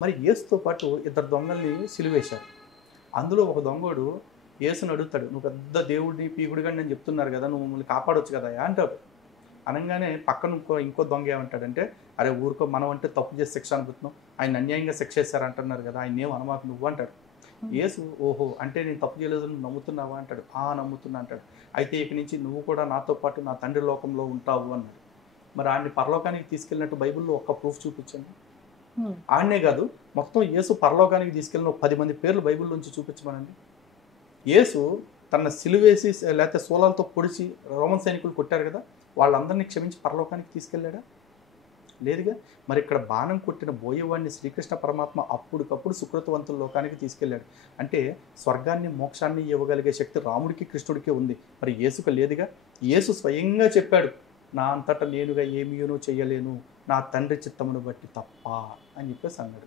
మరి యేసుతో పాటు ఇద్దరు దొంగల్ని సిలువేశారు. అందులో ఒక దొంగోడు యేసుని అడుగుతాడు, "నువ్వు పెద్ద దేవుడిని, పీకుడుగాడిని అని చెప్తున్నారు కదా! నువ్వు మమ్మల్ని కాపాడొచ్చు కదయ్యా" అంటాడు. అనంగానే పక్కన ఇంకో దొంగ ఏమంటాడంటే, "అరే ఊరుకో, మనం అంటే తప్పు చేసి శిక్ష అనుభూతున్నాం. ఆయన అన్యాయంగా శిక్షేశారు అంటున్నారు కదా! ఆయన్నేం అనమాకు నువ్వు" అంటాడు. హ్మ్. యేసు, "ఓహో! అంటే నేను తప్పు చేయలేదని నువ్వు నమ్ముతున్నావా?" అంటాడు. "ఆ! నమ్ముతున్నా" అంటాడు. "అయితే ఇక నుంచి నువ్వు కూడా నాతో పాటు నా తండ్రి లోకంలో ఉంటావు" అన్నాడు. మరి ఆడిని పరలోకానికి తీసుకెళ్ళినట్టు బైబిల్‌లో ఒక్క ప్రూఫ్ చూపించండి. హ్మ్. ఆడనే కాదు, మొత్తం యేసు పరలోకానికి తీసుకెళ్ళిన ఒక 10 మంది పేర్లు బైబిల్‌లోంచి చూపించమనండి. యేసు తన సిలువేసి లేకపోతే శూలాలతో పొడిచి రోమన్ సైనికులు కొట్టారు కదా! వాళ్ళందరినీ క్షమించి పరలోకానికి తీసుకెళ్ళాడా? లేదుగా. మరి ఇక్కడ బాణం కొట్టిన బోయేవాడిని శ్రీకృష్ణ పరమాత్మ అప్పటికప్పుడు సుకృతవంతుల లోకానికి తీసుకెళ్ళాడు. అంటే స్వర్గాన్ని, మోక్షాన్ని ఇవ్వగలిగే శక్తి రాముడికి, కృష్ణుడికి ఉంది. మరి యేసుకు లేదుగా. యేసు స్వయంగా చెప్పాడు, "నా అంతట నేనుగా ఏమీయును చేయలేను. నా తండ్రి చిత్తమును బట్టి తప్ప" అని చెప్పేసి అన్నాడు.